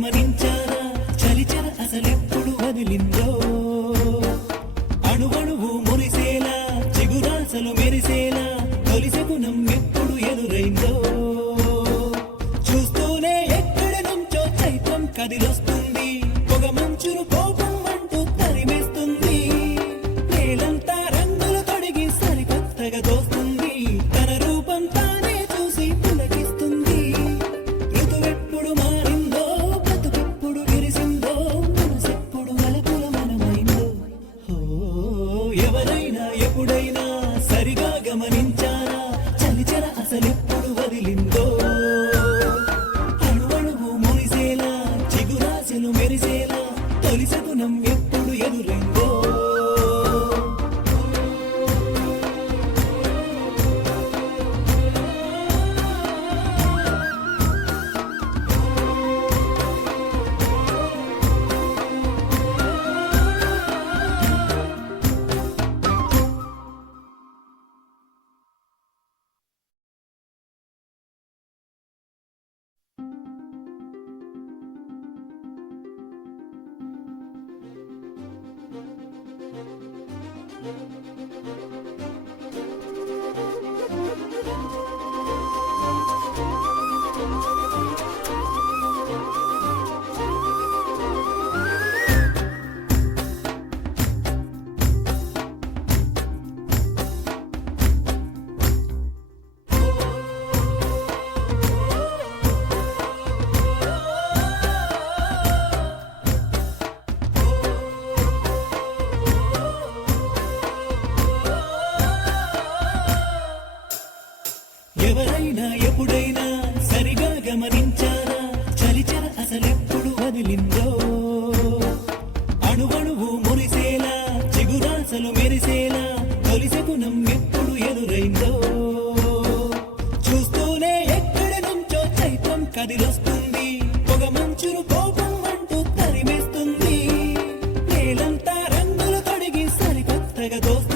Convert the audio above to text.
గమనించారా చలిచర అసలెప్పుడు వదిలిందో అణువణువు మురిసేలా చిగురాసలు మెరిసేలా తొలి శకునం ఎప్పుడు ఎదురైందో చూస్తూనే ఎక్కడి నుంచో చైత్రం కదిలొస్తుంది పొగ మంచురు కోపం అంటూ తరిమేస్తుంది నేలంతా రంగులు తొడిగి సరికొత్తగా దోస్తుంది తన రూపం తానే చూసి పులకిస్తుంది ఋతువెప్పుడు మారిందో బ్రతుకెప్పుడు విరిసిందో మనసెప్పుడు వలపుల మనమైందో ఎవరైనా ఎప్పుడైనా సరిగా గమనించారా చలిచర అసలెప్పుడు వదిలిందో అణువణువు మురిసేలా చిగురాశలు మెరిసేలా తొలి శకునం ఎప్పుడు ఎదురైందో ఎవరైనా ఎప్పుడైనా సరిగా గమనించారా చలిచర అసలెప్పుడు వదిలిందో అణువణువు మురిసేలా చిగురాసలు మెరిసేలా తొలి శకునం ఎప్పుడు ఎదురైందో చూస్తూనే ఎక్కడి నుంచో చైత్రం కదిలొస్తుంది పొగ మంచురు కోపం అంటూ తరిమేస్తుంది నేలంతా రంగులు తొడిగి సరికొత్తగా దోస్తుంది